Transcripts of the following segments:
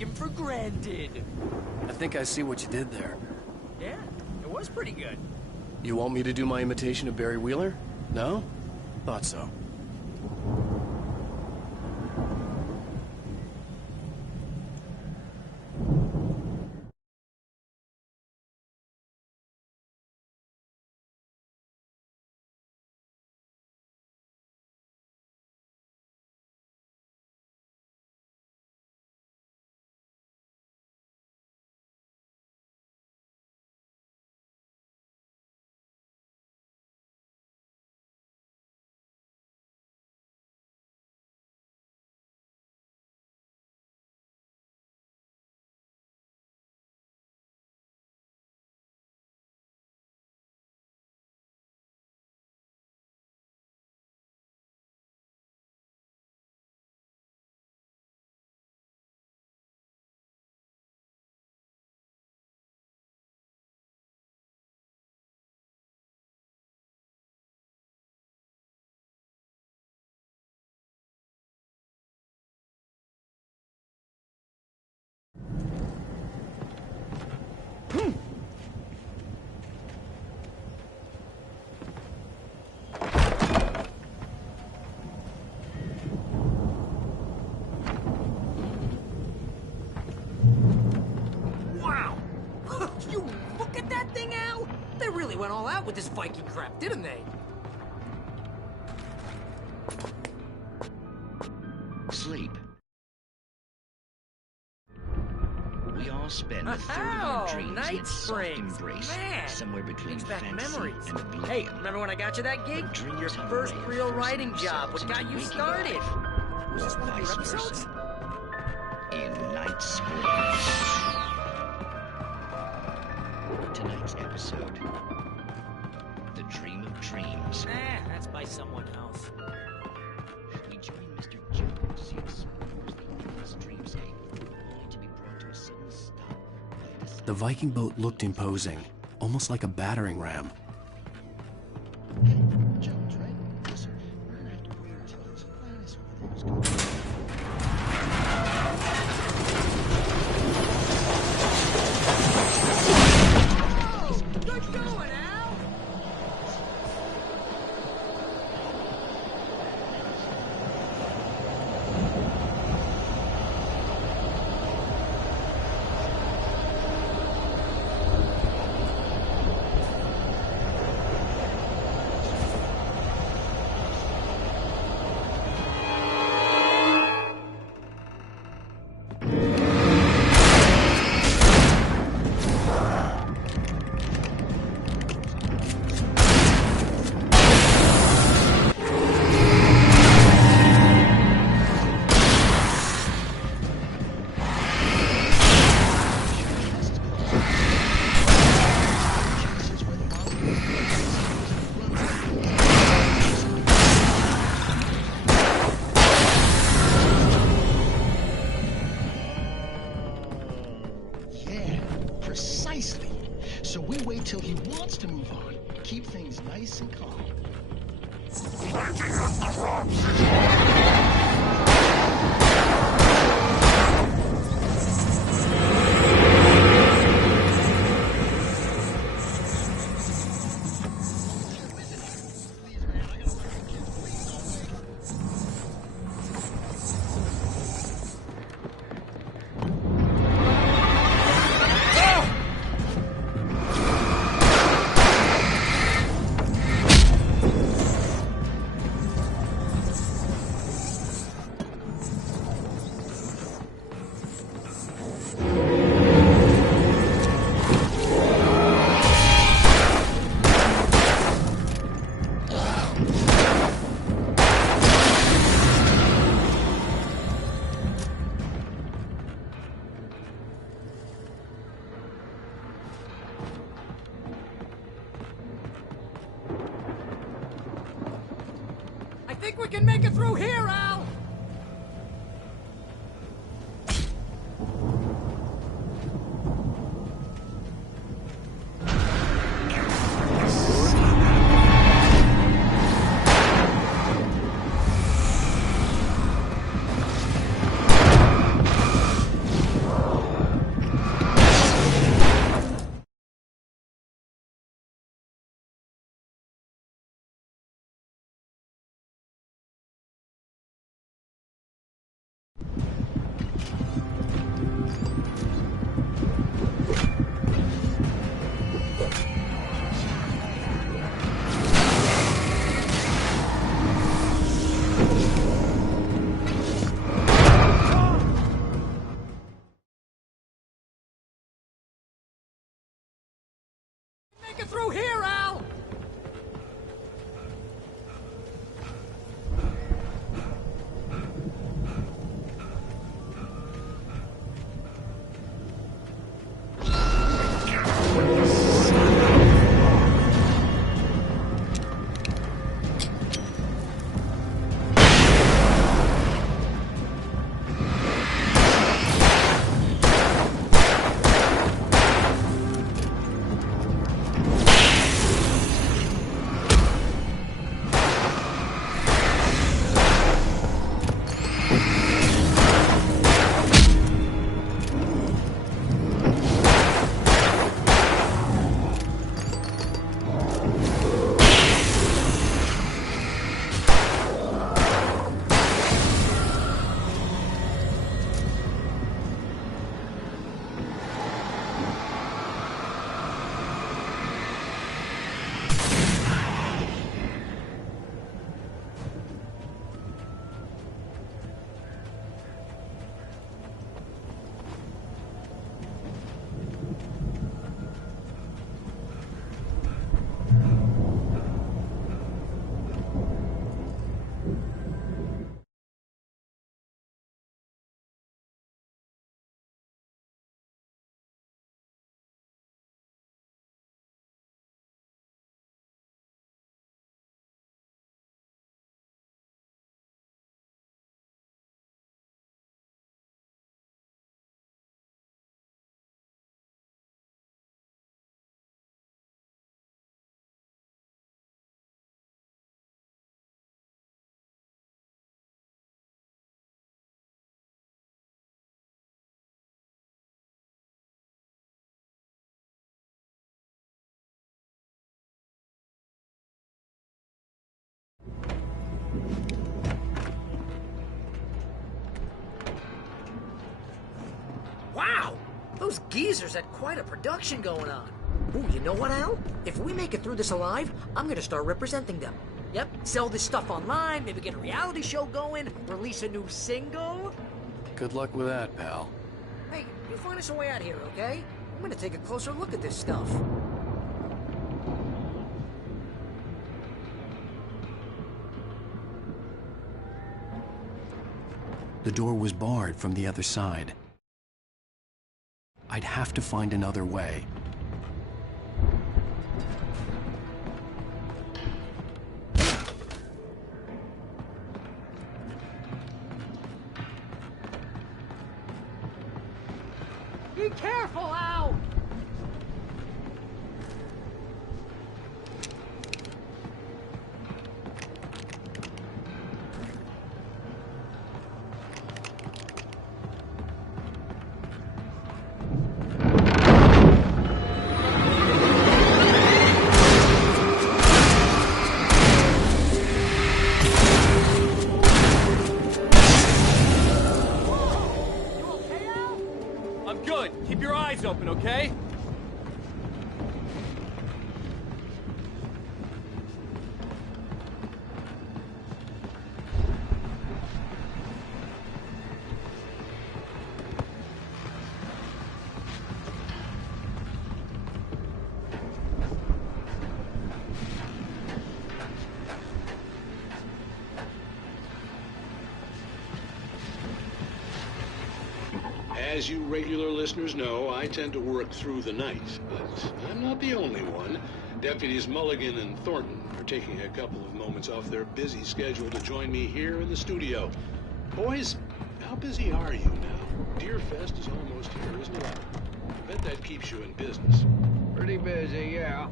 him for granted. I think I see what you did there. Yeah, it was pretty good. You want me to do my imitation of Barry Wheeler? No? Thought so. Wow! You look at that thing, Al! They really went all out with this Viking crap, didn't they? Sleep. We all spend 31 dreams Night in soft Springs. embrace, Man, somewhere between brings back fantasy memories. and oblivion. Hey, remember when I got you that gig? Dreams Your have a first way of real forcing writing job. What themselves got you into started? waking Was this life, one of or your vice episodes? versa. In Night Springs. Tonight's episode, The Dream of Dreams. That's by someone else. We join Mr. Jones, who explores the endless dreamscape, only to be brought to a sudden stop by a decided The Viking boat looked imposing, almost like a battering ram. Jones, right? Listen, we're gonna have to wait until this finest weather is gone. Good going, Al! Yeah, precisely. So we wait till he wants to move on. Keep things nice and calm. I think we can make it through here, Al! get through here, Al! Wow! Those geezers had quite a production going on. Ooh, you know what, Al? If we make it through this alive, I'm gonna start representing them. Yep, sell this stuff online, maybe get a reality show going, release a new single. Good luck with that, pal. Hey, you find us a way out here, okay? I'm gonna take a closer look at this stuff. The door was barred from the other side. I'd have to find another way. Be careful, Al! I'm good. Keep your eyes open, okay? As you regular listeners know, I tend to work through the night, but I'm not the only one. Deputies Mulligan and Thornton are taking a couple of moments off their busy schedule to join me here in the studio. Boys, how busy are you now? Deerfest is almost here, isn't it? I bet that keeps you in business. Pretty busy, yeah.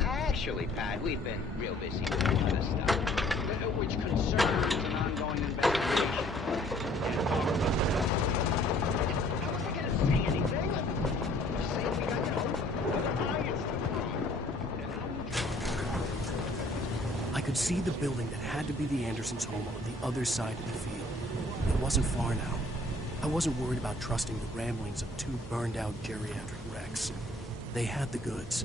Actually, Pat, we've been real busy with other stuff, which concerns an ongoing investigation. I wasn't gonna say anything. Just saying we got, other irons to I could see the building that had to be the Andersons' home on the other side of the field. It wasn't far now. I wasn't worried about trusting the ramblings of two burned-out geriatric wrecks. They had the goods.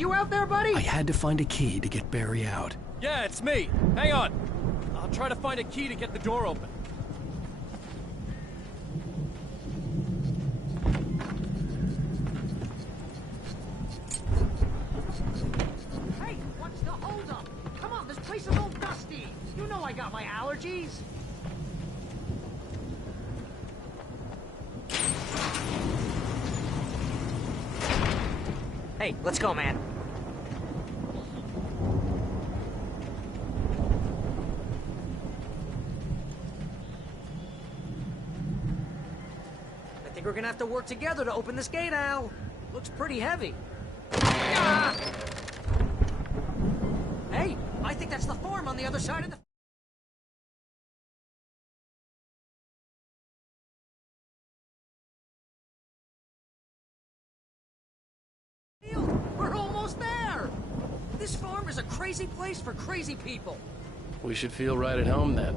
you out there, buddy? I had to find a key to get Barry out. Yeah, it's me. Hang on. I'll try to find a key to get the door open. Hey, what's the holdup? Come on, this place is all dusty. You know I got my allergies. Hey, let's go, man. I think we're gonna have to work together to open this gate, Al. Looks pretty heavy. Ah! Hey, I think that's the farm on the other side of the... We're almost there! This farm is a crazy place for crazy people. We should feel right at home then.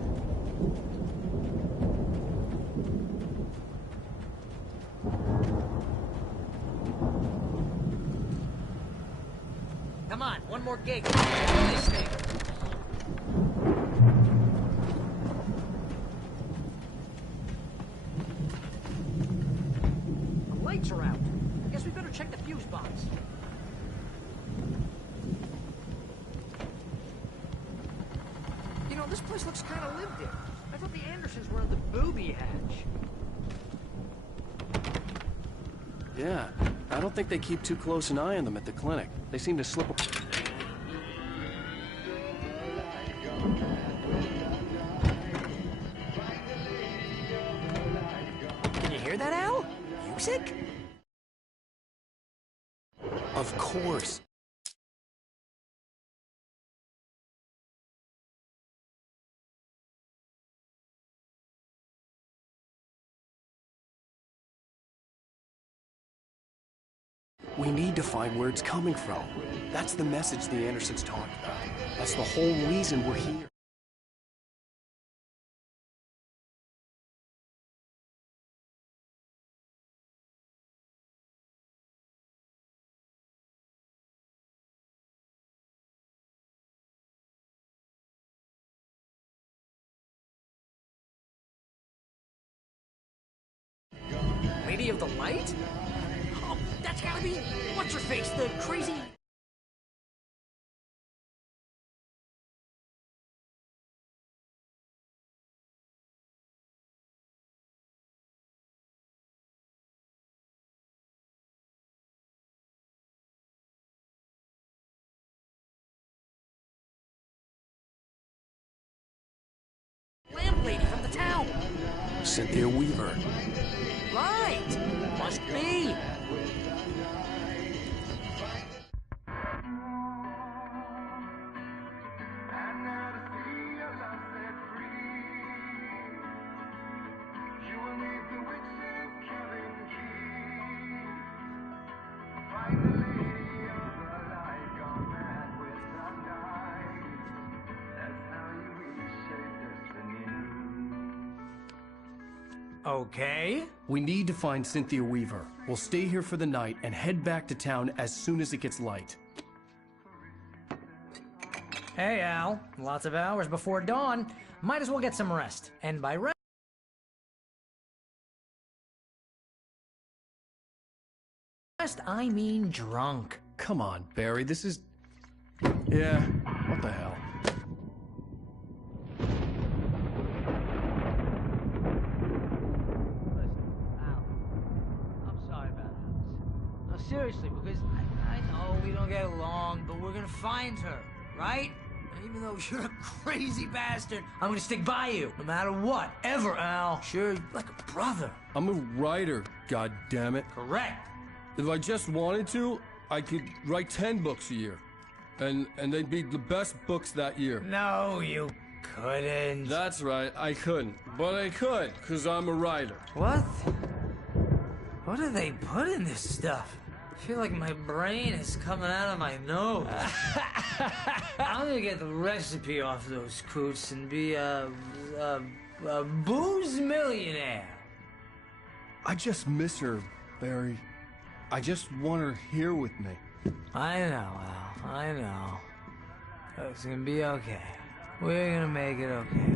Come on, one more gig. This thing. The lights are out. Guess we better check the fuse box. You know, this place looks kind of lived in. I thought the Andersons were on the booby hatch. Yeah, I don't think they keep too close an eye on them at the clinic. They seem to slip... Can you hear that, Al? Music? Of course. We need to find where it's coming from. That's the message the Andersons talked about. That's the whole reason we're here. Lady of the Light? Oh, that's gotta be... What's her face? The crazy... lamp lady from the town. Cynthia Weaver. Right. Must be. Okay. We need to find Cynthia Weaver. We'll stay here for the night and head back to town as soon as it gets light. Hey, Al. Lots of hours before dawn. Might as well get some rest. And by rest, I mean drunk. Come on, Barry, this is... Yeah, what the hell? Seriously, because I know we don't get along, but we're gonna find her, right? And even though you're a crazy bastard, I'm gonna stick by you, no matter what, ever, Al. Sure, like a brother. I'm a writer, goddammit. Correct. If I just wanted to, I could write 10 books a year. And they'd be the best books that year. No, you couldn't. That's right, I couldn't. But I could, because I'm a writer. What? What do they put in this stuff? I feel like my brain is coming out of my nose. I'm gonna get the recipe off those coots and be a booze millionaire. I just miss her, Barry. I just want her here with me. I know, Al. I know. It's gonna be okay. We're gonna make it okay.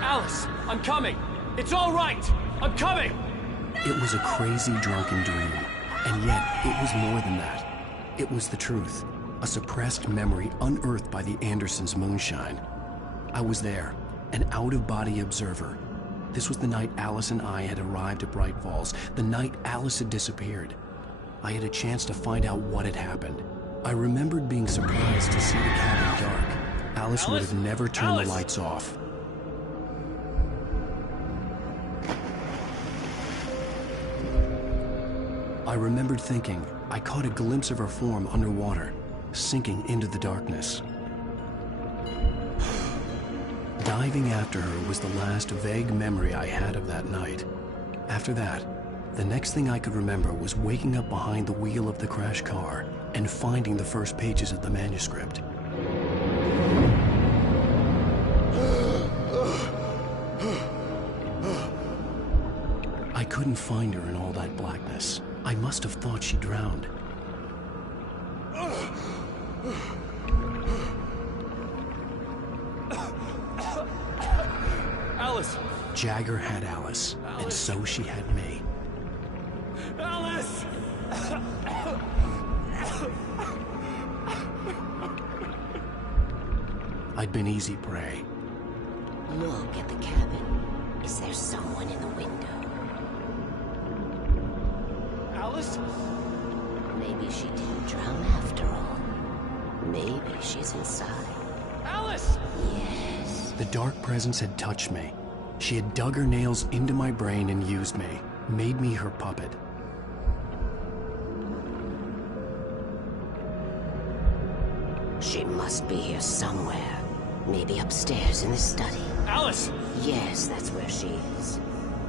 Alice, I'm coming! It's all right! I'm coming! It was a crazy, drunken dream. And yet, it was more than that. It was the truth. A suppressed memory unearthed by the Andersons' moonshine. I was there, an out-of-body observer. This was the night Alice and I had arrived at Bright Falls, the night Alice had disappeared. I had a chance to find out what had happened. I remembered being surprised to see the cabin dark. Alice would have never turned the lights off. I remembered thinking I caught a glimpse of her form underwater, sinking into the darkness. Diving after her was the last vague memory I had of that night. After that, the next thing I could remember was waking up behind the wheel of the crashed car and finding the first pages of the manuscript. I couldn't find her in all that blackness. I must have thought she drowned. Alice! Jagger had Alice, and so she had me. Alice! I'd been easy prey. Look at the cabin. Is there someone in the window? Alice? Maybe she didn't drown after all. Maybe she's inside. Alice! Yes. The dark presence had touched me. She had dug her nails into my brain and used me, made me her puppet. She must be here somewhere. Maybe upstairs in the study. Alice! Yes, that's where she is.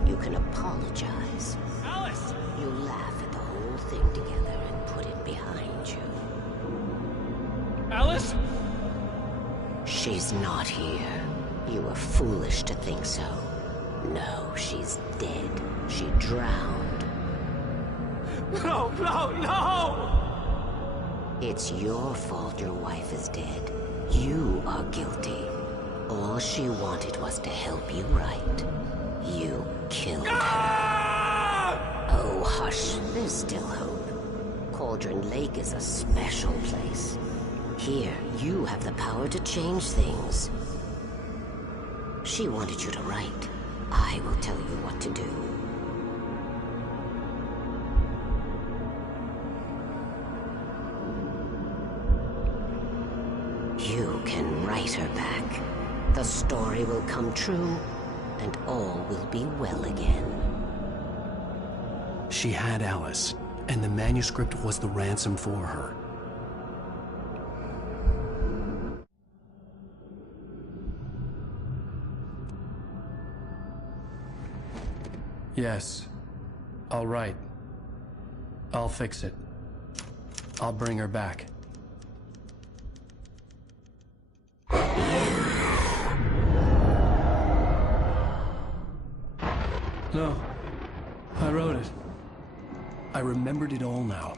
You can apologize. Alice! You laugh at the whole thing together and put it behind you. Alice? She's not here. You were foolish to think so. No, she's dead. She drowned. No, no, no! It's your fault your wife is dead. You are guilty. All she wanted was to help you right. You killed her. Oh, hush. There's still hope. Cauldron Lake is a special place. Here, you have the power to change things. She wanted you to write. I will tell you what to do. You can write her back. The story will come true, and all will be well again. She had Alice, and the manuscript was the ransom for her. Yes. I'll write. I'll fix it. I'll bring her back. No. I wrote it. I remembered it all now.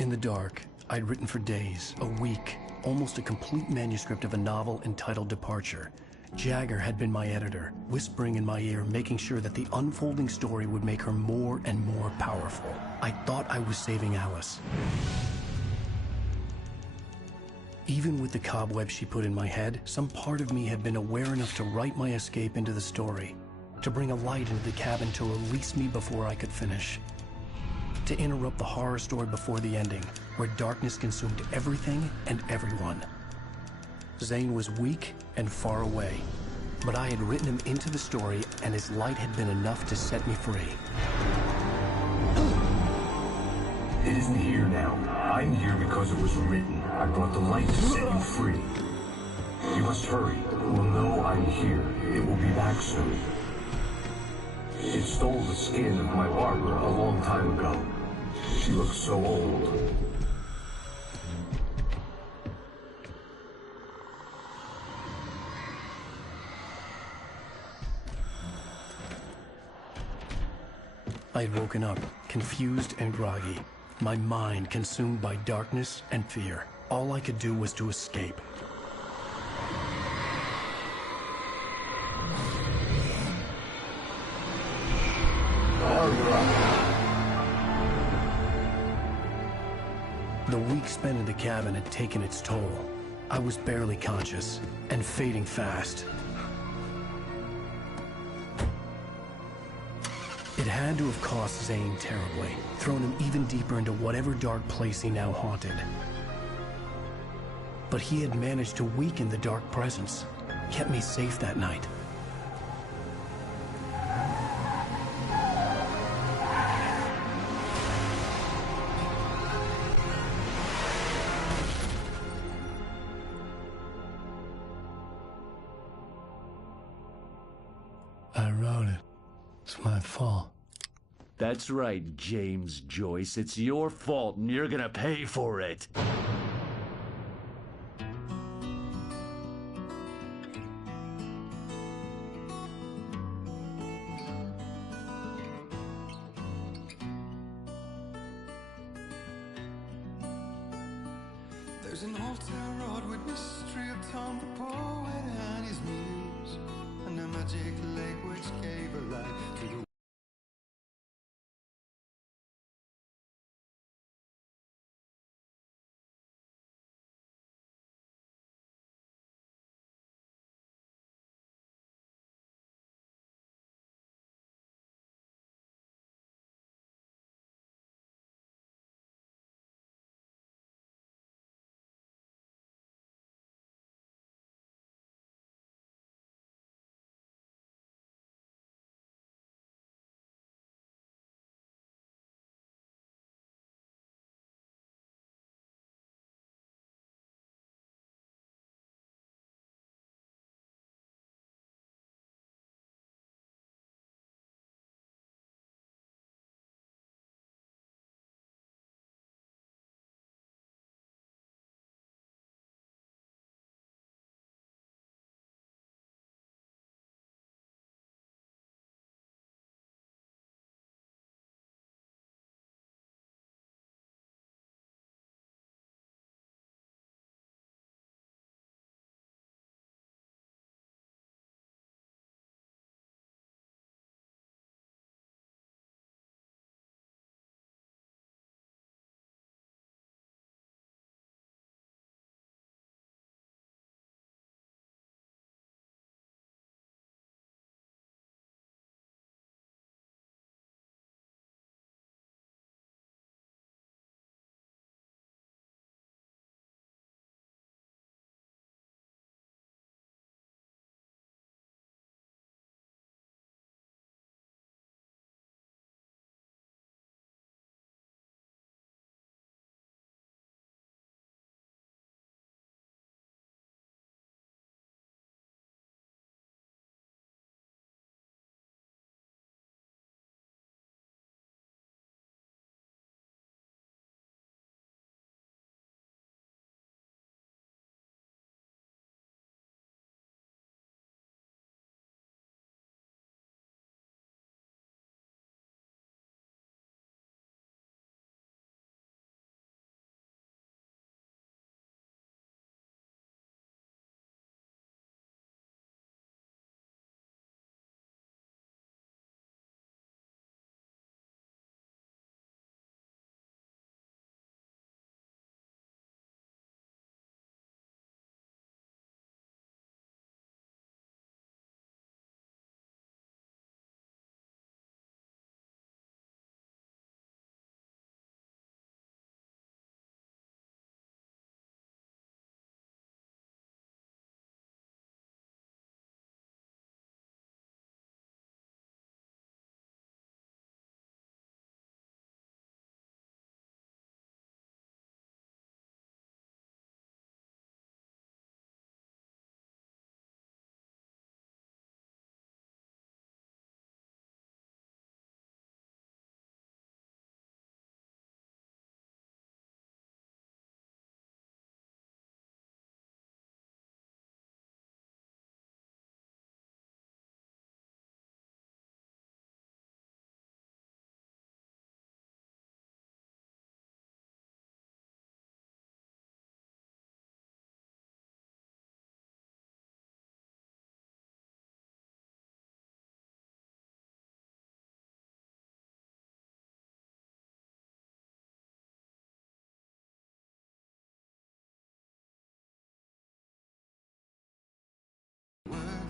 In the dark, I'd written for days, a week, almost a complete manuscript of a novel entitled Departure. Jagger had been my editor, whispering in my ear, making sure that the unfolding story would make her more and more powerful. I thought I was saving Alice. Even with the cobwebs she put in my head, some part of me had been aware enough to write my escape into the story, to bring a light into the cabin to release me before I could finish, to interrupt the horror story before the ending, where darkness consumed everything and everyone. Zane was weak and far away, but I had written him into the story, and his light had been enough to set me free. It isn't here now. I'm here because it was written. I brought the light to set you free. You must hurry. It will know I'm here. It will be back soon. It stole the skin of my Barbara a long time ago. She looks so old. I had woken up, confused and groggy, my mind consumed by darkness and fear. All I could do was to escape. The week spent in the cabin had taken its toll. I was barely conscious, and fading fast. It had to have cost Zane terribly, thrown him even deeper into whatever dark place he now haunted. But he had managed to weaken the dark presence, kept me safe that night. I wrote it. It's my fault. That's right, James Joyce. It's your fault, and you're gonna pay for it. There's an old town road with mystery of Tom the poet and his muse, and a magic lake which gave a light to the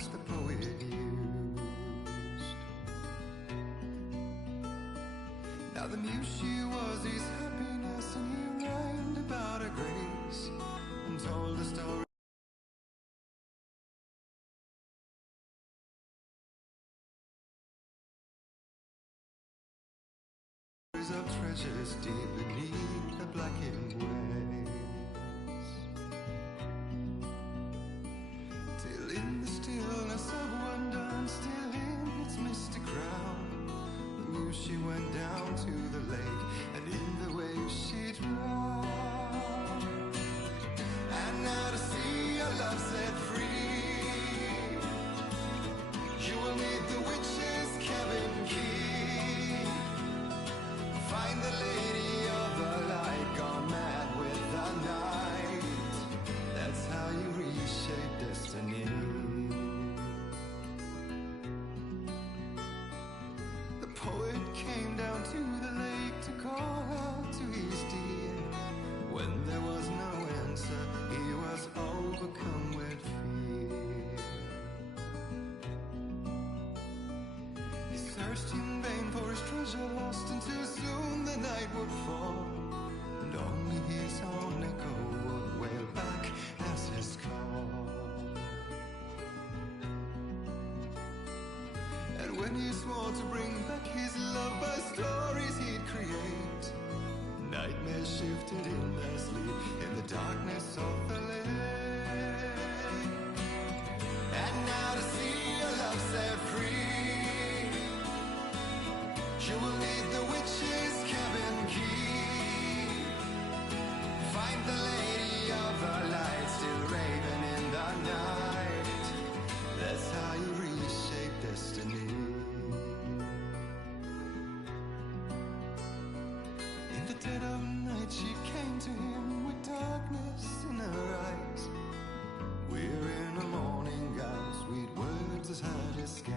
words the poet used. Now the muse she was his happiness, and he rhymed about her grace and told a story of treasures deep beneath the blackened waves, till in the stillness of one dawn, still in its mystic crown, the muse she went down to the lake, and in the waves she drowned. And now to see your love set free, you will need the witch's cabin key. Find the lady of the light, gone mad with the night. That's how you reshape destiny. The poet came down to the lake to call out to his dear. When there was no answer, he was overcome with fear. He searched in vain for his treasure lost, until soon the night would fall, and only his own echo would wail back as his call. And when he swore to bring back his love by stories he'd create, nightmares shifted in their sleep in the darkness of the lake. And now to see your love set free, you will need the witch's cabin key. Find the lady of the light, still raving in the night. That's how you reshape destiny. In the dead of night she came to him with darkness in her eyes. We're in a morning gown, sweet words as her disguise.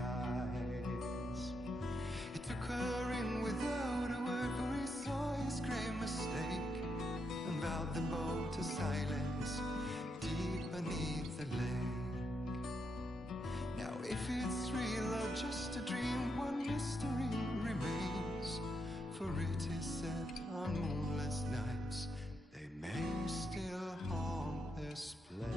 He took her in without a word, for he saw his grave mistake, and vowed them both to silence deep beneath the lake. Now if it's real or just a dream, one mystery remains, for it is said on moonless nights they may still haunt this place.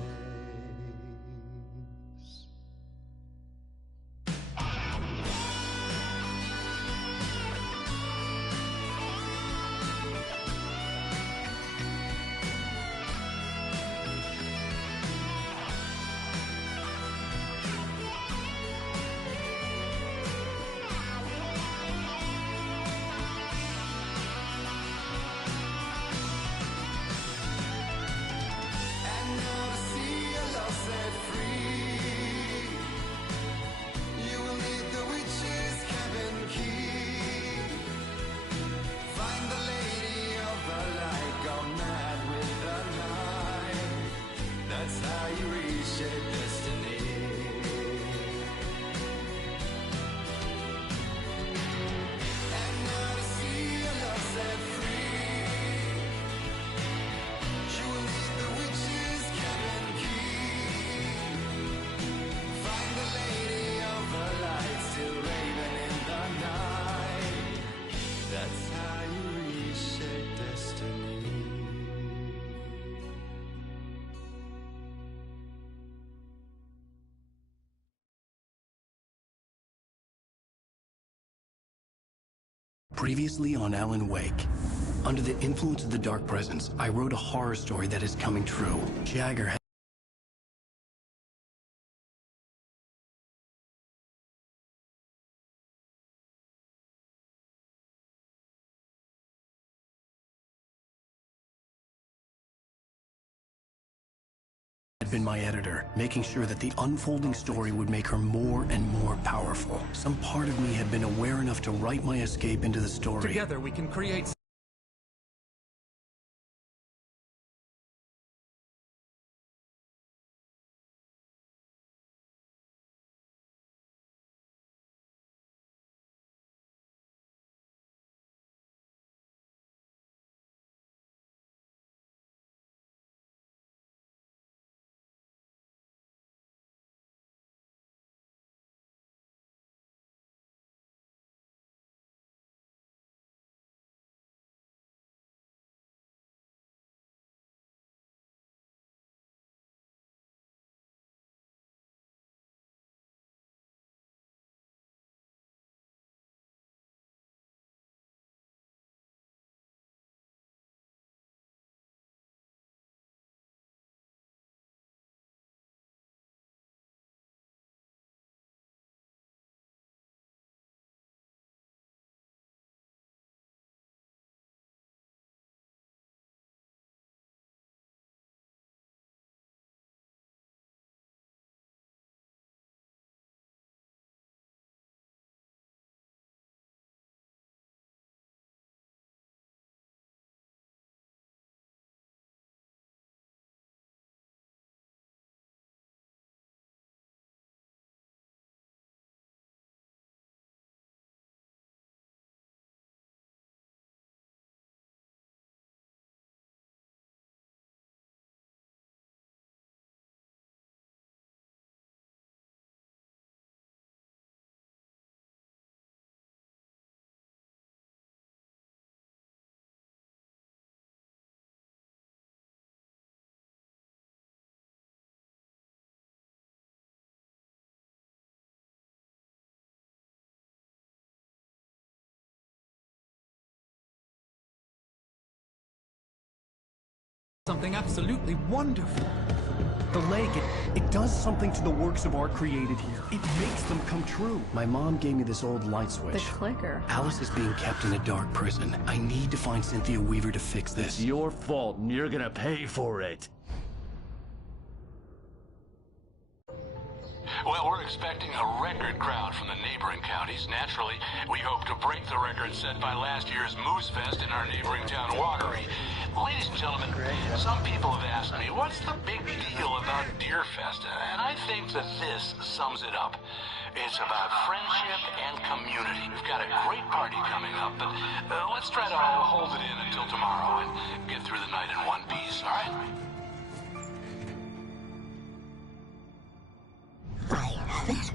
Previously on Alan Wake. Under the influence of the Dark Presence, I wrote a horror story that is coming true. Jagger had been my editor, making sure that the unfolding story would make her more and more powerful. Some part of me had been aware enough to write my escape into the story. Together we can create Something absolutely wonderful. The lake, it does something to the works of art created here. It makes them come true. My mom gave me this old light switch. The clicker. Alice is being kept in a dark prison. I need to find Cynthia Weaver to fix this. It's your fault, and you're gonna pay for it. Well, we're expecting a record crowd from the neighboring counties. Naturally, we hope to break the record set by last year's Moose Fest in our neighboring town, Watery. Ladies and gentlemen, some people have asked me, what's the big deal about Deer Fest? And I think that this sums it up. It's about friendship and community. We've got a great party coming up, but let's try to hold it in until tomorrow and get through the night in one piece, all right? I have it.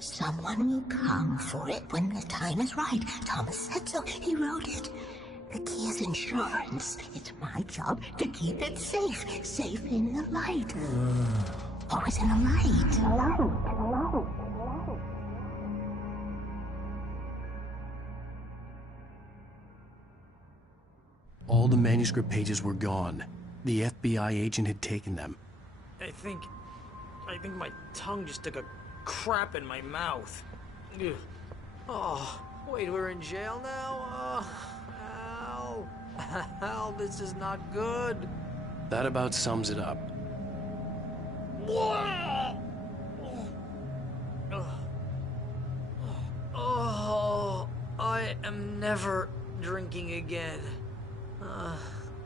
Someone will come for it when the time is right. Thomas said so. He wrote it. The key is insurance. It's my job to keep it safe. Safe in the light. Always in the light. All the manuscript pages were gone. The FBI agent had taken them. I think my tongue just took a crap in my mouth. Ugh. Oh, wait, we're in jail now? Al. Al, this is not good. That about sums it up. Oh, I am never drinking again.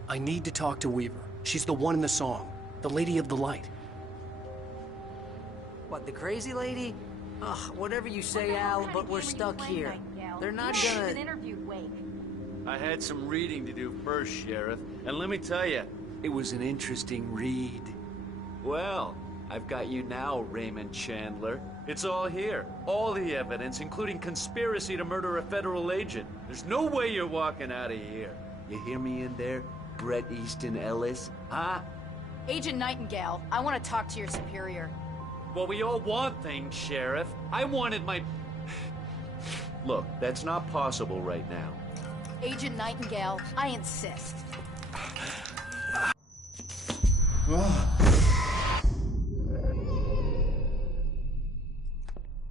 I need to talk to Weaver. She's the one in the song. The Lady of the Light. What, the crazy lady? Ugh, whatever you say, Al, but we're stuck here. They're not gonna... I had some reading to do first, Sheriff, and let me tell you, it was an interesting read. Well, I've got you now, Raymond Chandler. It's all here. All the evidence, including conspiracy to murder a federal agent. There's no way you're walking out of here. You hear me in there, Bret Easton Ellis? Huh? Agent Nightingale, I want to talk to your superior. Well, we all want things, Sheriff. I wanted my... Look, that's not possible right now. Agent Nightingale, I insist.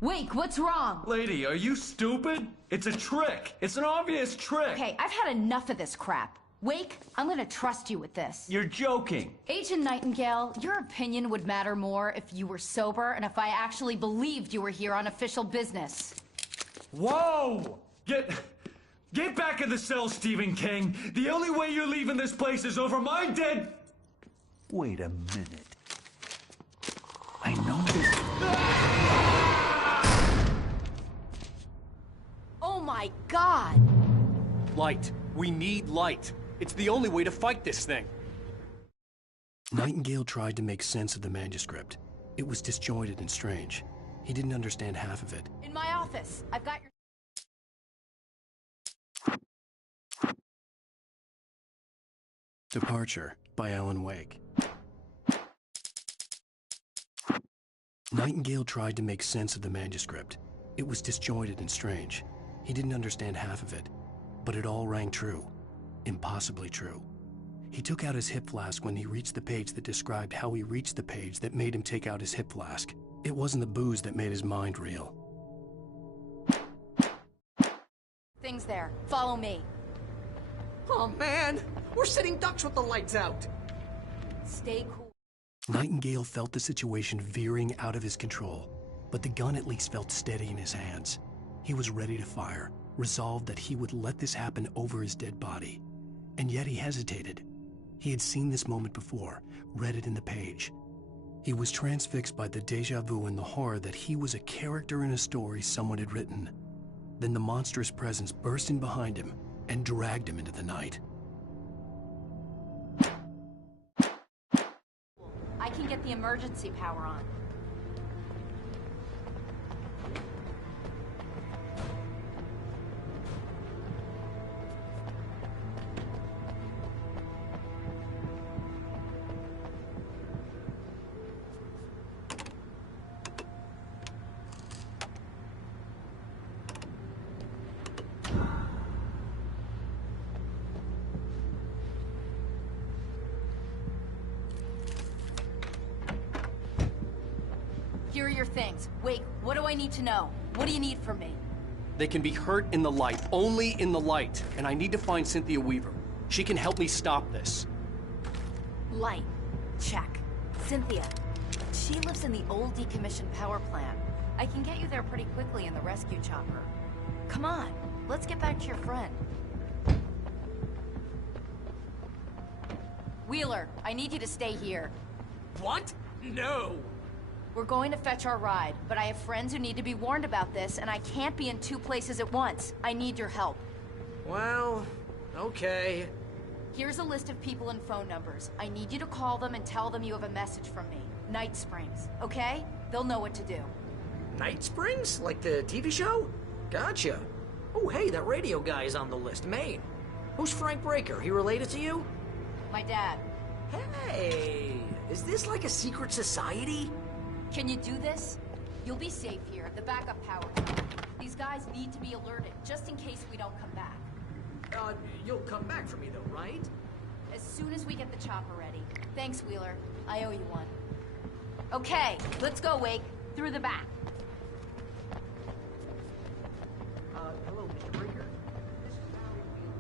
Wake, what's wrong? Lady, are you stupid? It's a trick. It's an obvious trick. Okay, I've had enough of this crap. Wake, I'm gonna trust you with this. You're joking. Agent Nightingale, your opinion would matter more if you were sober and if I actually believed you were here on official business. Whoa! Get back in the cell, Stephen King. The only way you're leaving this place is over my dead... Wait a minute. I know this... Oh my God! Light. We need light. It's the only way to fight this thing. Nightingale tried to make sense of the manuscript. It was disjointed and strange. He didn't understand half of it. In my office. I've got your... Departure by Alan Wake. Nightingale tried to make sense of the manuscript. It was disjointed and strange. He didn't understand half of it, but it all rang true. Impossibly true. He took out his hip flask when he reached the page that described how he reached the page that made him take out his hip flask. It wasn't the booze that made his mind reel. Things there. Follow me. Oh man, we're sitting ducks with the lights out. Stay cool. Nightingale felt the situation veering out of his control, but the gun at least felt steady in his hands. He was ready to fire, resolved that he would let this happen over his dead body. And yet he hesitated. He had seen this moment before, read it in the page. He was transfixed by the déjà vu and the horror that he was a character in a story someone had written. Then the monstrous presence burst in behind him and dragged him into the night. I can get the emergency power on. things. Wait, what do I need to know? What do you need from me? They can be hurt in the light, only in the light. And I need to find Cynthia Weaver. She can help me stop this. Light. Check. Cynthia. She lives in the old decommissioned power plant. I can get you there pretty quickly in the rescue chopper. Come on, let's get back to your friend. Wheeler, I need you to stay here. What? No! We're going to fetch our ride, but I have friends who need to be warned about this, and I can't be in 2 places at once. I need your help. Well, okay. Here's a list of people and phone numbers. I need you to call them and tell them you have a message from me. Night Springs, okay? They'll know what to do. Night Springs? Like the TV show? Gotcha. Oh, hey, that radio guy is on the list, Maine. Who's Frank Breaker? He related to you? My dad. Hey, is this like a secret society? Can you do this? You'll be safe here, the backup power tower. These guys need to be alerted, just in case we don't come back. You'll come back for me though, right? As soon as we get the chopper ready. Thanks, Wheeler. I owe you one. Okay, let's go, Wake. Through the back. Hello, Mr. Breaker. This is Harry Wheeler.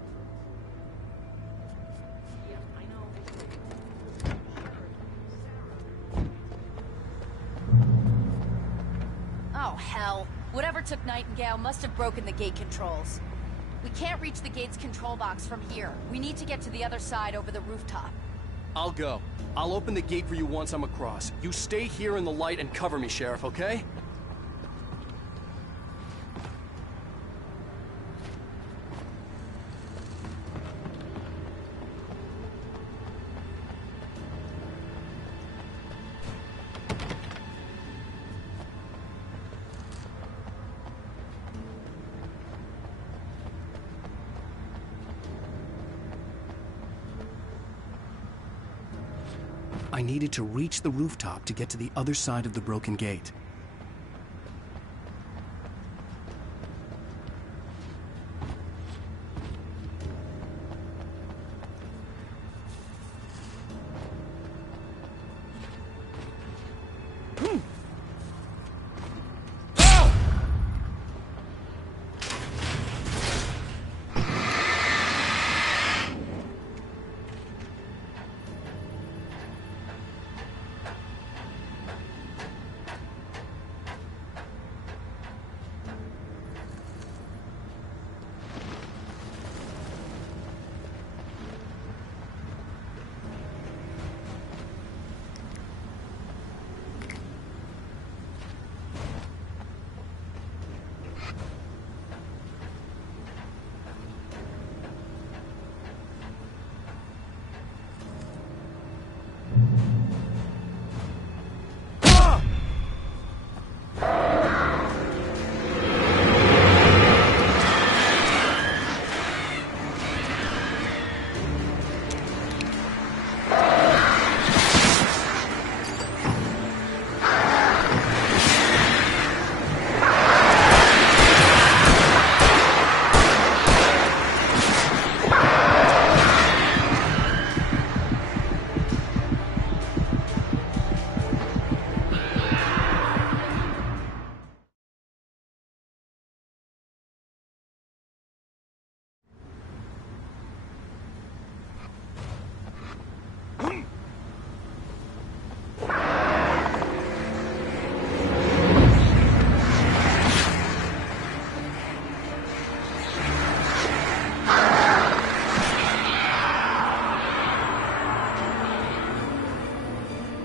Yes, I know. Oh, hell. Whatever took Nightingale must have broken the gate controls. We can't reach the gate's control box from here. We need to get to the other side over the rooftop. I'll go. I'll open the gate for you once I'm across. You stay here in the light and cover me, Sheriff, okay? I needed to reach the rooftop to get to the other side of the broken gate.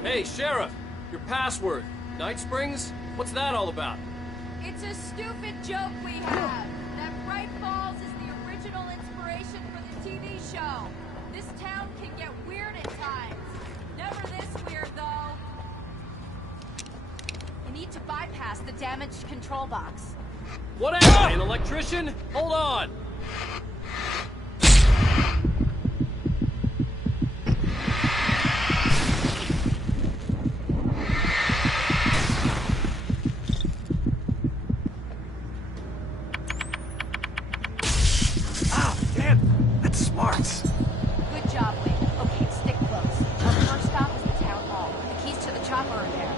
Hey, Sheriff! Your password. Night Springs? What's that all about? It's a stupid joke we have. That Bright Falls is the original inspiration for the TV show. This town can get weird at times. Never this weird, though. You need to bypass the damaged control box. What am I, an electrician? Hold on! Good job, Wade. Okay, stick close. Our first stop is the town hall. The keys to the chopper are there.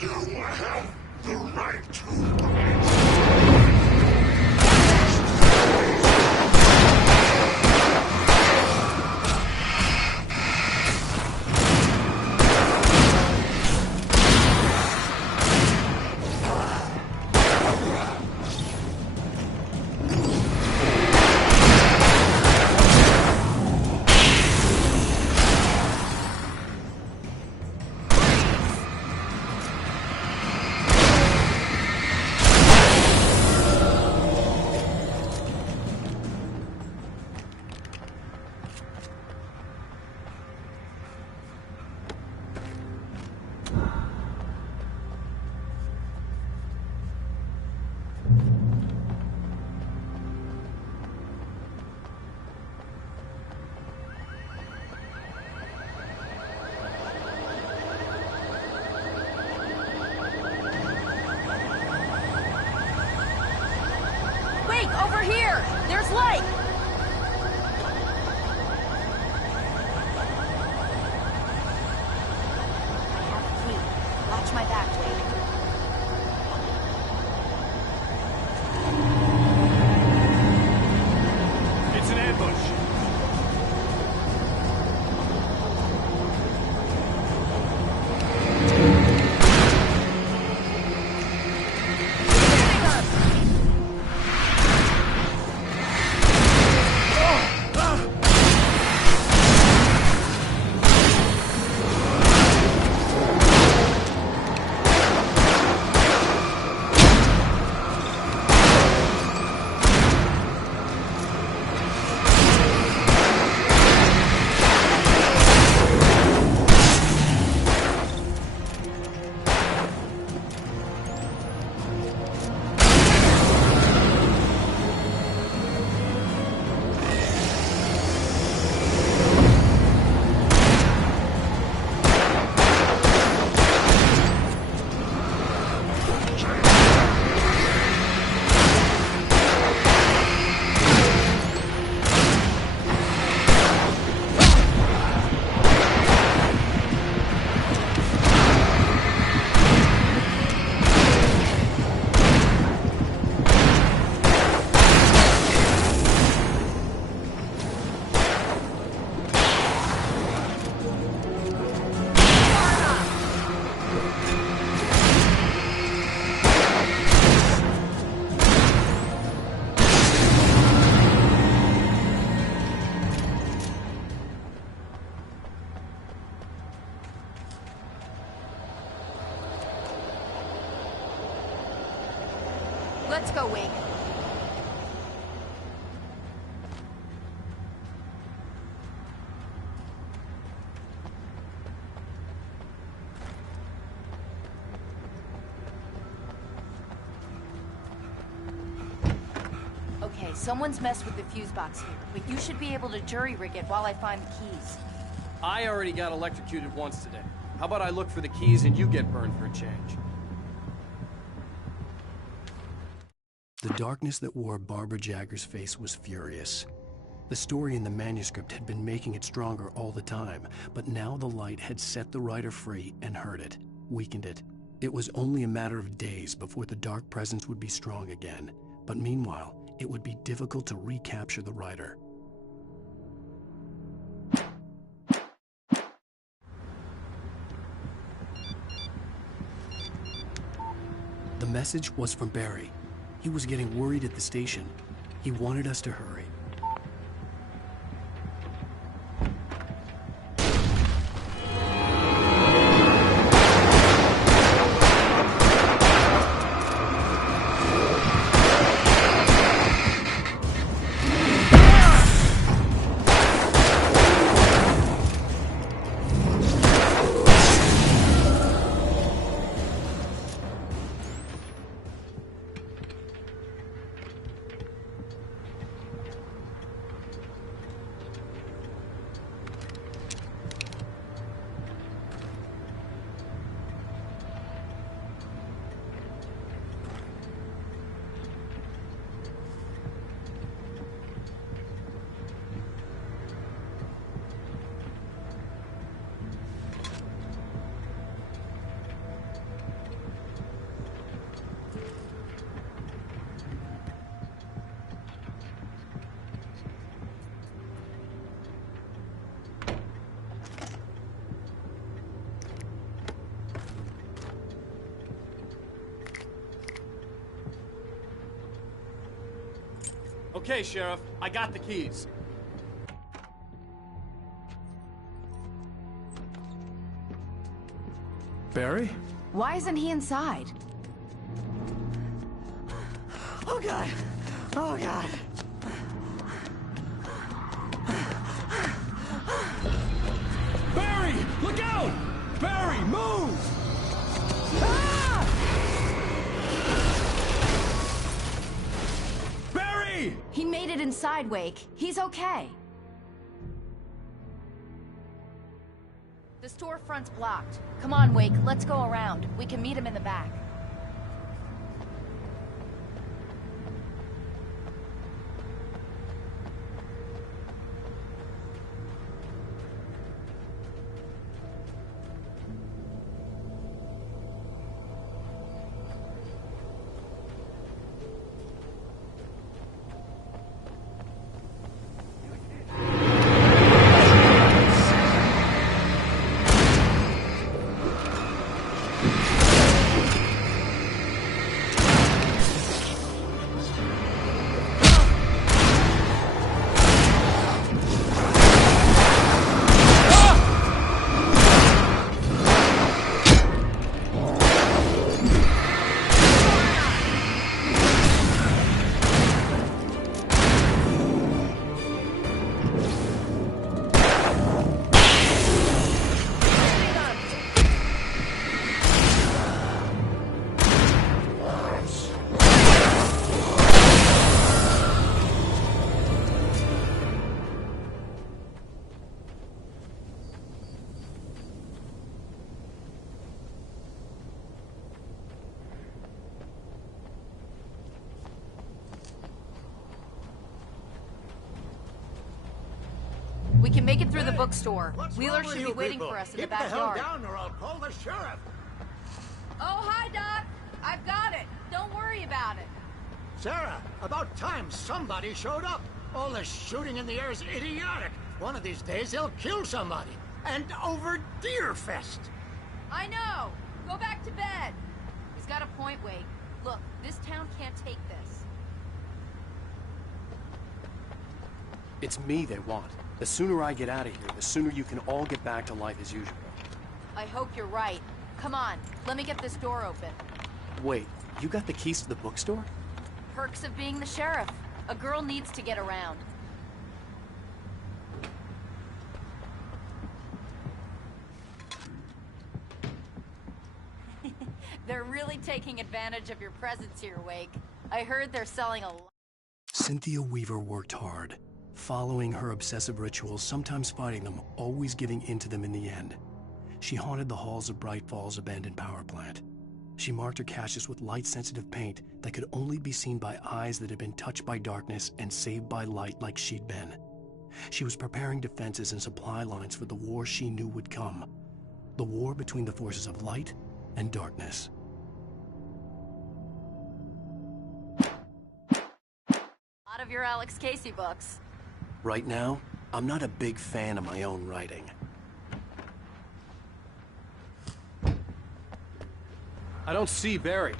You have the right to Wait, over here! There's light! I have a key. Watch my back, Wade. It's an ambush. Let's go, Wade. Okay, someone's messed with the fuse box here, but you should be able to jury-rig it while I find the keys. I already got electrocuted once today. How about I look for the keys and you get burned for a change? The darkness that wore Barbara Jagger's face was furious. The story in the manuscript had been making it stronger all the time, but now the light had set the writer free and hurt it, weakened it. It was only a matter of days before the dark presence would be strong again, but meanwhile, it would be difficult to recapture the writer. The message was from Barry. He was getting worried at the station. He wanted us to hurry. Okay, Sheriff, I got the keys. Barry? Why isn't he inside? Oh, God. Oh, God. Barry! Look out! Barry, move! Barry! He made it inside, Wake. He's okay. The storefront's blocked. Come on, Wake. Let's go around. We can meet him in the back. We can make it through the bookstore. Wheeler should be waiting for us in the backyard. Keep the hell down or I'll call the sheriff. Oh, hi, Doc. I've got it. Don't worry about it. Sarah, about time somebody showed up. All this shooting in the air is idiotic. One of these days they'll kill somebody. And over Deerfest. I know. Go back to bed. He's got a point, Wade. Look, this town can't take this. It's me they want. The sooner I get out of here, the sooner you can all get back to life as usual. I hope you're right. Come on, let me get this door open. Wait, you got the keys to the bookstore? Perks of being the sheriff. A girl needs to get around. They're really taking advantage of your presence here, Wake. I heard they're selling a lot. Cynthia Weaver worked hard, following her obsessive rituals, sometimes fighting them, always giving in to them in the end. She haunted the halls of Bright Falls abandoned power plant. She marked her caches with light-sensitive paint that could only be seen by eyes that had been touched by darkness and saved by light like she'd been. She was preparing defenses and supply lines for the war she knew would come. The war between the forces of light and darkness. Out of your Alex Casey books. Right now, I'm not a big fan of my own writing. I don't see Barry.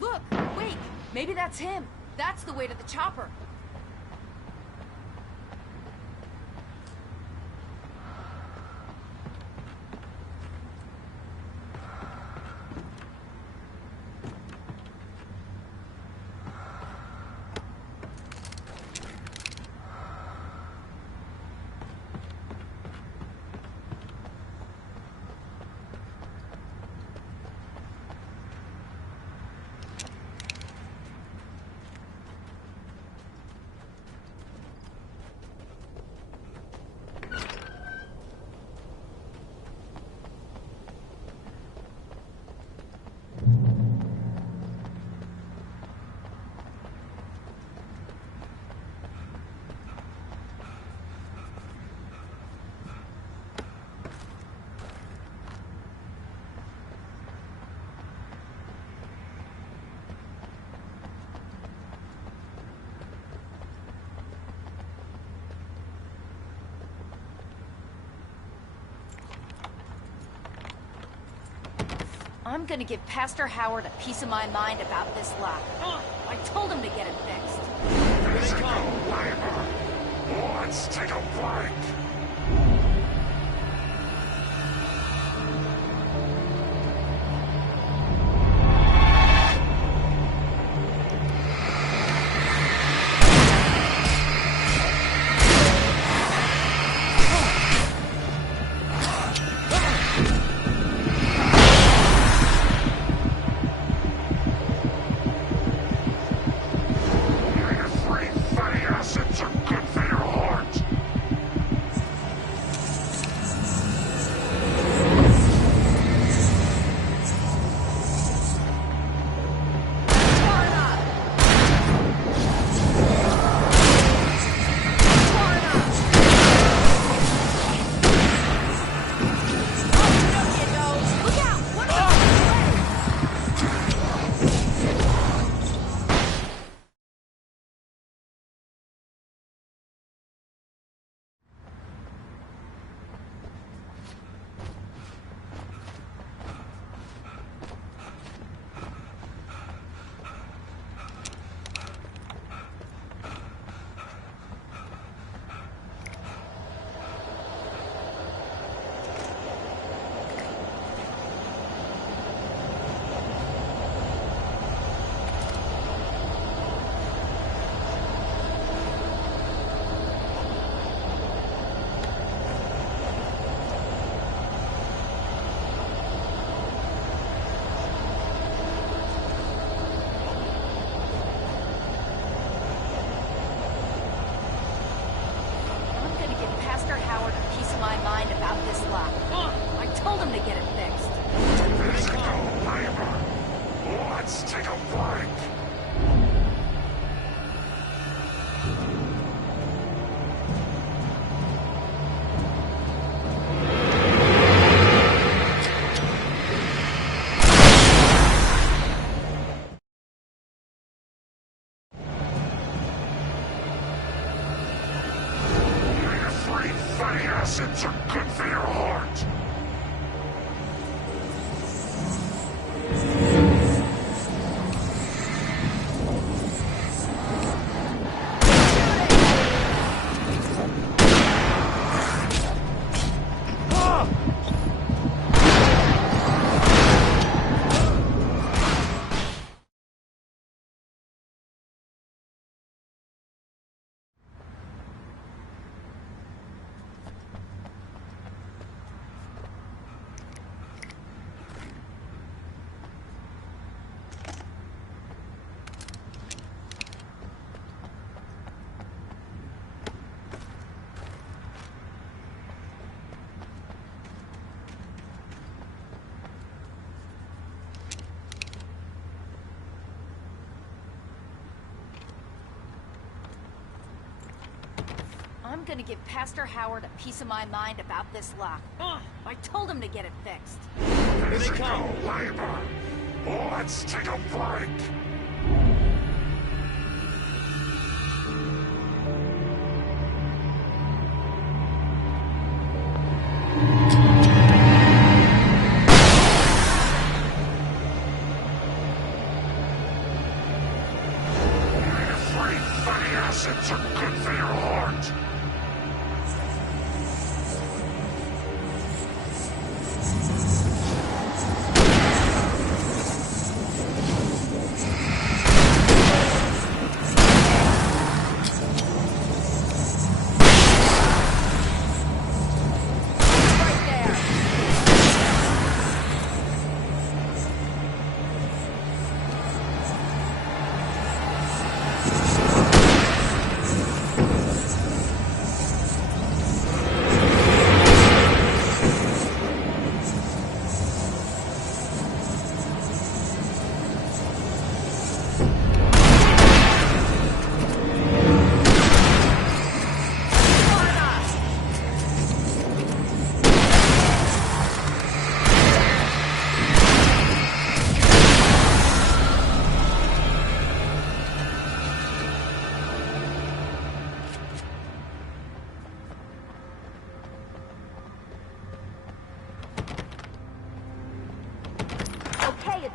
Look, wait, maybe that's him. That's the way to the chopper. I'm gonna give Pastor Howard a piece of my mind about this lock. I told him to get it fixed. Physical labor. Let's take a break. Acids are good for your heart. I'm gonna give Pastor Howard a piece of my mind about this lock. I told him to get it fixed. Physical labor. Let's take a break. Free fatty acids are good for your heart.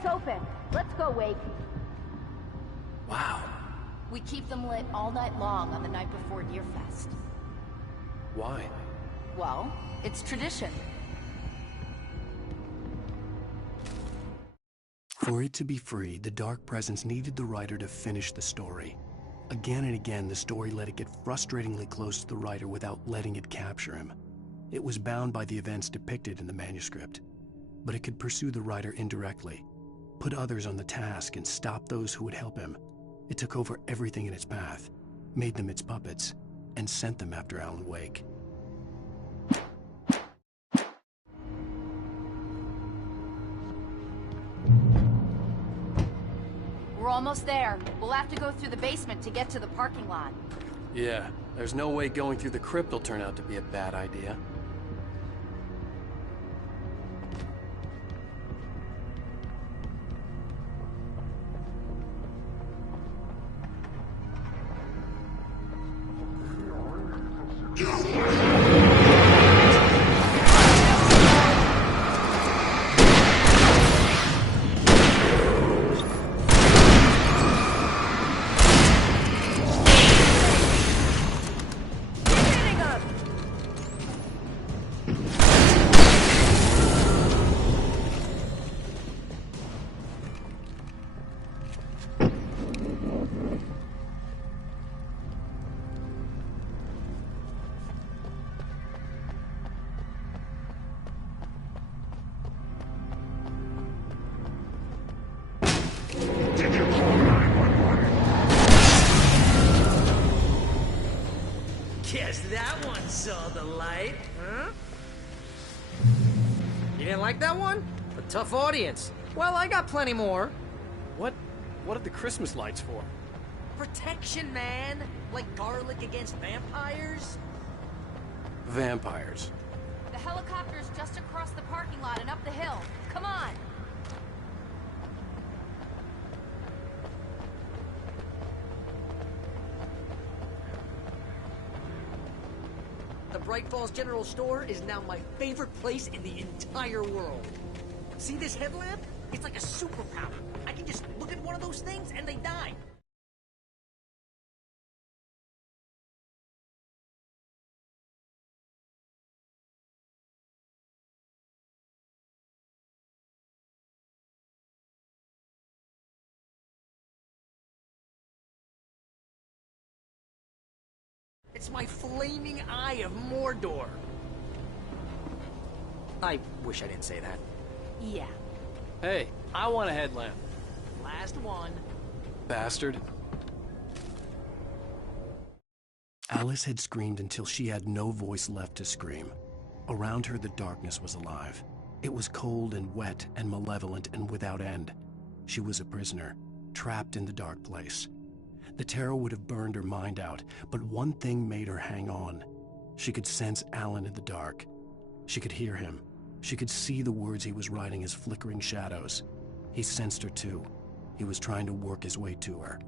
It's open. Let's go, Wake. Wow. We keep them lit all night long on the night before Deerfest. Why? Well, it's tradition. For it to be free, the Dark Presence needed the writer to finish the story. Again and again, the story let it get frustratingly close to the writer without letting it capture him. It was bound by the events depicted in the manuscript, but it could pursue the writer indirectly, put others on the task, and stop those who would help him. It took over everything in its path, made them its puppets, and sent them after Alan Wake. We're almost there. We'll have to go through the basement to get to the parking lot. Yeah, there's no way going through the crypt will turn out to be a bad idea. Guess that one saw the light, huh? You didn't like that one? A tough audience. Well, I got plenty more. What are the Christmas lights for? Protection, man. Like garlic against vampires. Vampires. The helicopter's just across the parking lot and up the hill. Come on! The Bright Falls General Store is now my favorite place in the entire world. See this headlamp? It's like a superpower. I can just look at one of those things and they die. It's my flaming eye of Mordor. I wish I didn't say that. Yeah. Hey, I want a headlamp. Last one. Bastard. Alice had screamed until she had no voice left to scream. Around her, the darkness was alive. It was cold and wet and malevolent and without end. She was a prisoner, trapped in the dark place. The terror would have burned her mind out, but one thing made her hang on. She could sense Alan in the dark. She could hear him. She could see the words he was writing as flickering shadows. He sensed her too. He was trying to work his way to her.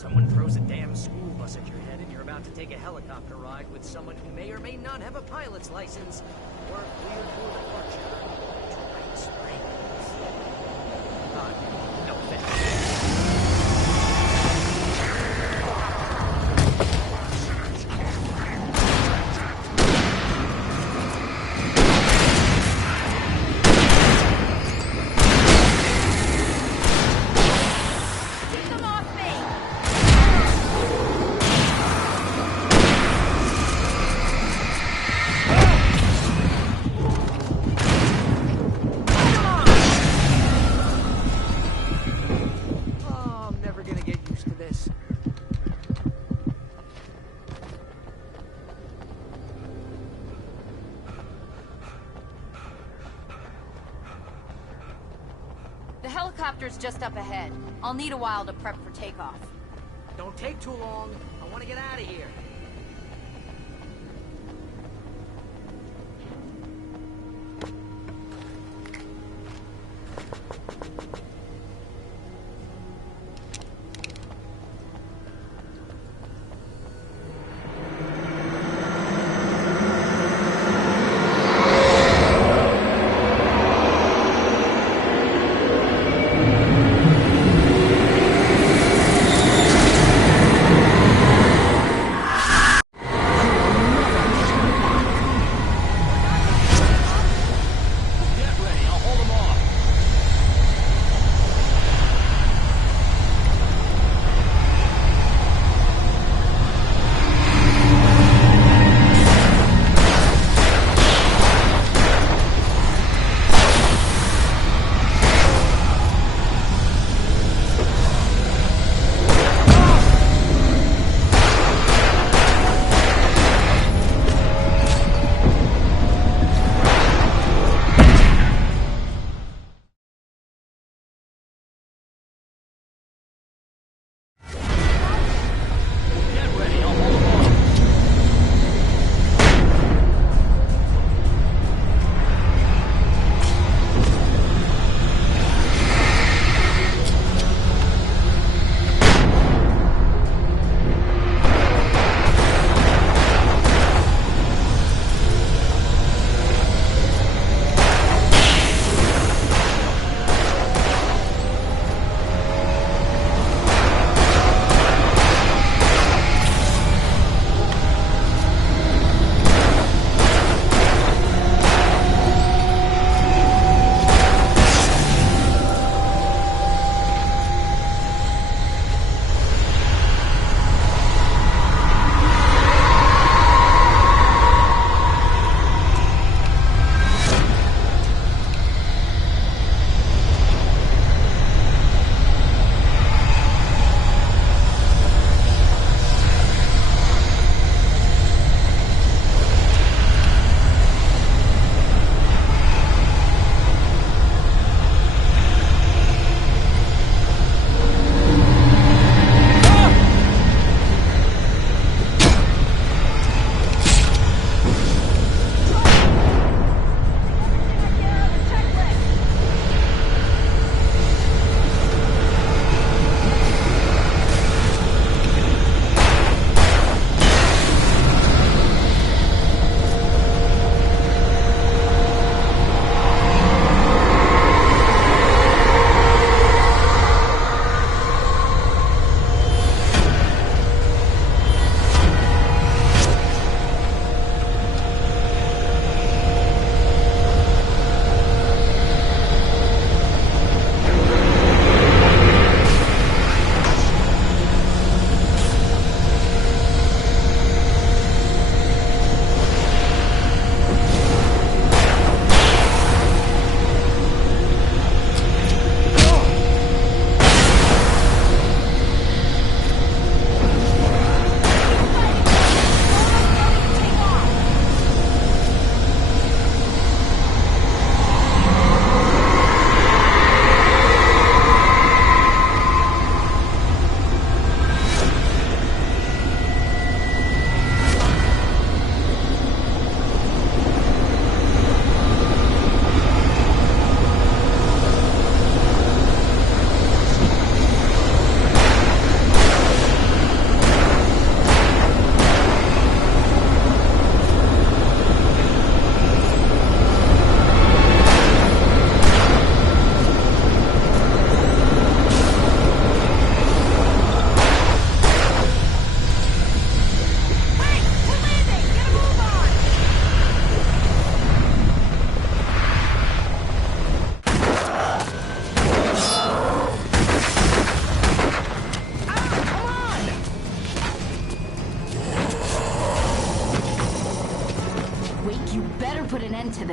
Someone throws a damn school bus at your head and you're about to take a helicopter ride with someone who may or may not have a pilot's license or cleared for departure to White Springs. No offense. The helicopter's just up ahead. I'll need a while to prep for takeoff. Don't take too long. I want to get out of here.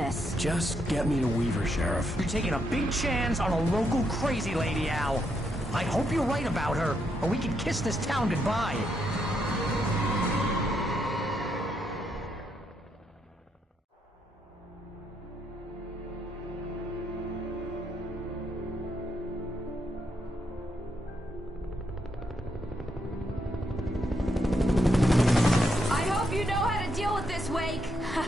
this. Just get me to Weaver, Sheriff. You're taking a big chance on a local crazy lady, Al. I hope you're right about her, or we can kiss this town goodbye. Wake.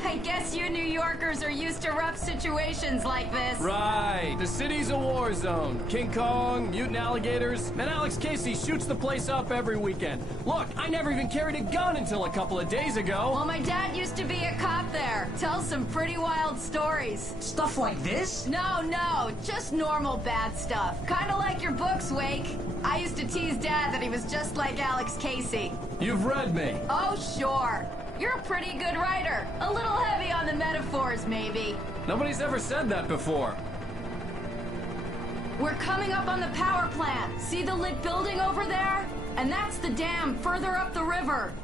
I guess you New Yorkers are used to rough situations like this. Right. The city's a war zone. King Kong, mutant alligators, and Alex Casey shoots the place up every weekend. Look, I never even carried a gun until a couple of days ago. Well, my dad used to be a cop there. Tells some pretty wild stories. Stuff like this? No, just normal bad stuff. Kinda like your books, Wake. I used to tease Dad that he was just like Alex Casey. You've read me. Oh, sure. You're a pretty good writer. A little heavy on the metaphors, maybe. Nobody's ever said that before. We're coming up on the power plant. See the lit building over there? And that's the dam further up the river.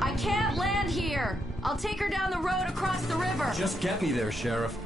I can't land here. I'll take her down the road across the river. Just get me there, Sheriff.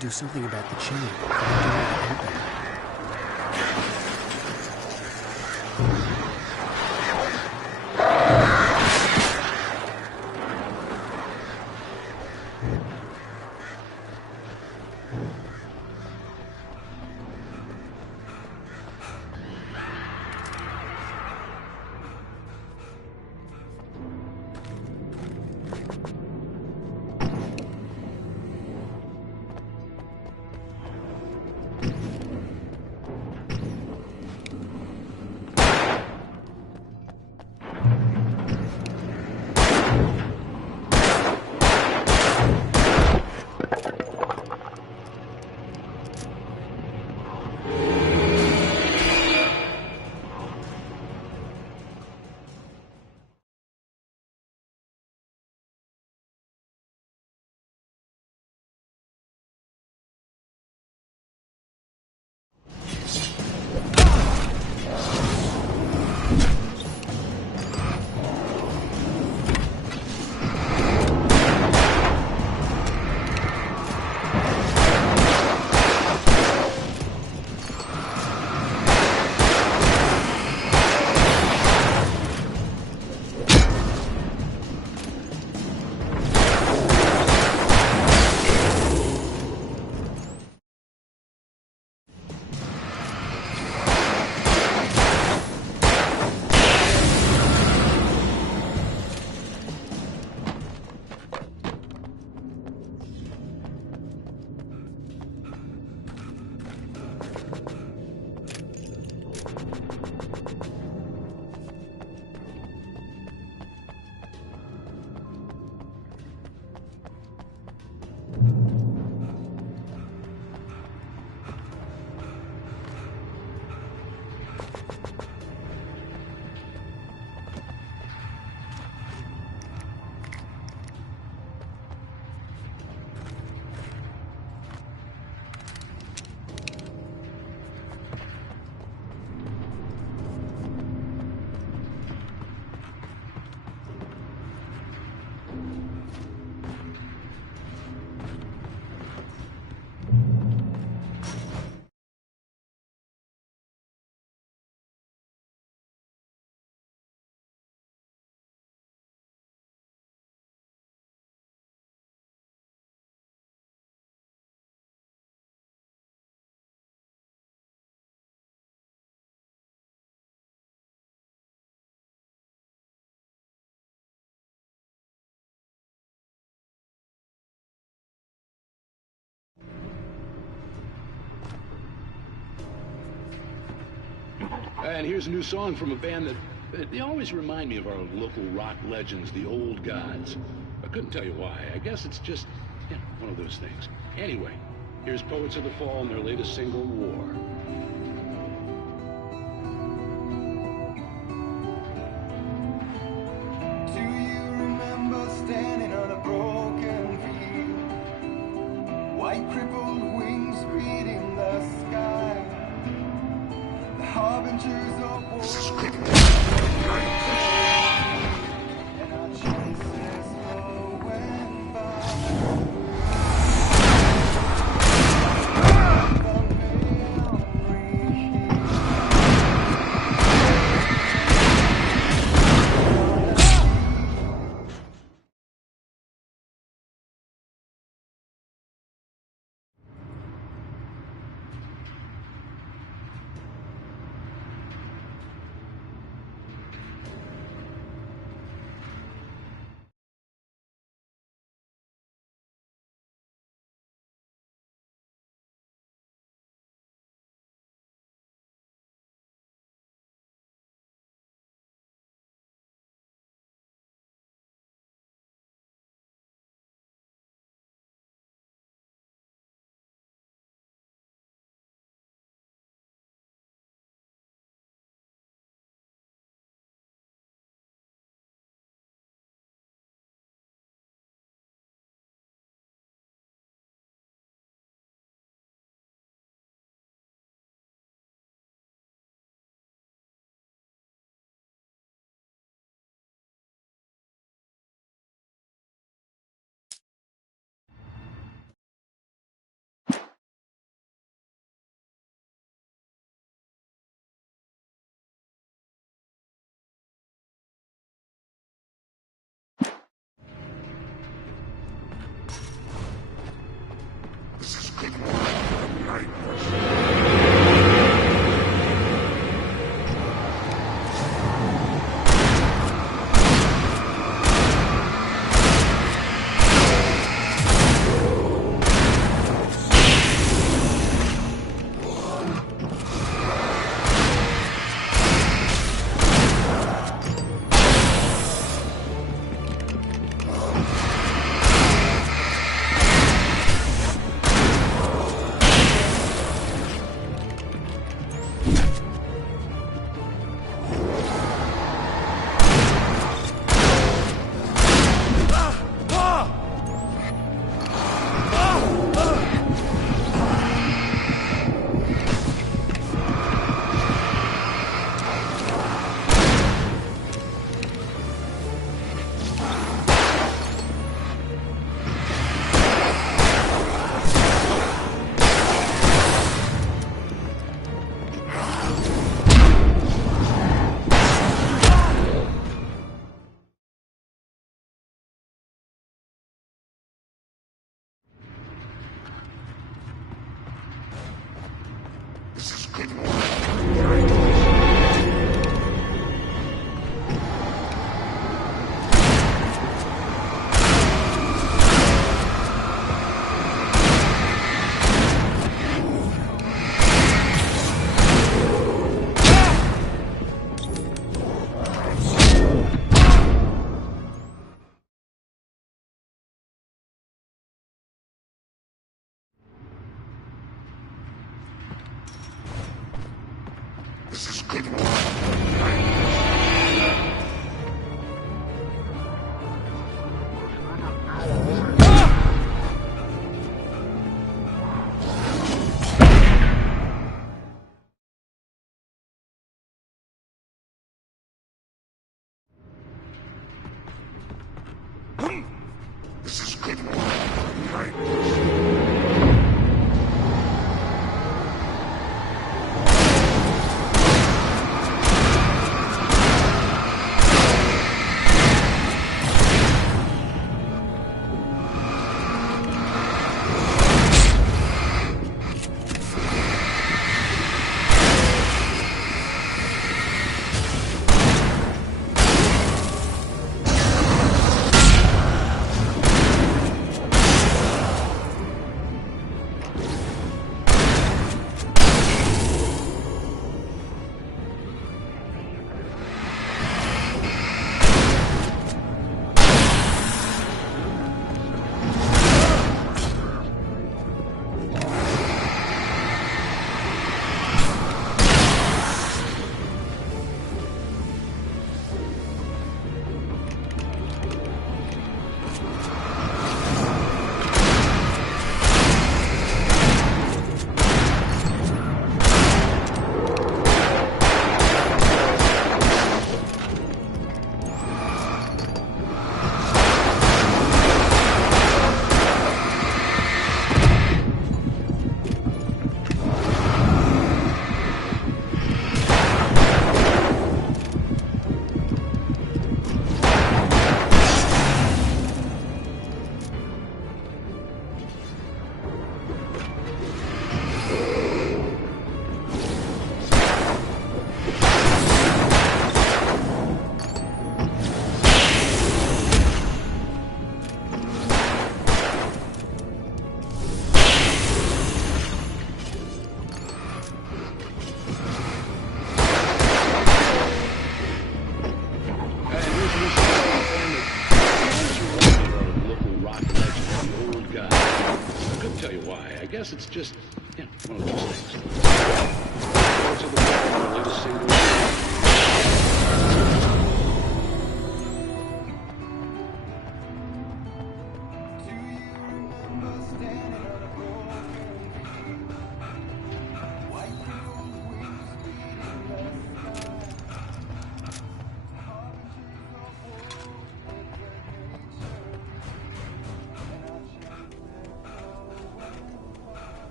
Do something about the chain. And here's a new song from a band that they always remind me of our local rock legends, the Old Gods. I couldn't tell you why. I guess it's just, one of those things. Anyway, here's Poets of the Fall and their latest single, War. Do you remember standing on a broken field? White crippled wings beating the sky. The harbingers of war. And our chances flowing by. guess it's just, one of those things. Parts of the world, only the single.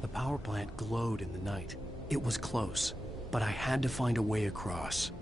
The power plant glowed in the night. It was close, but I had to find a way across.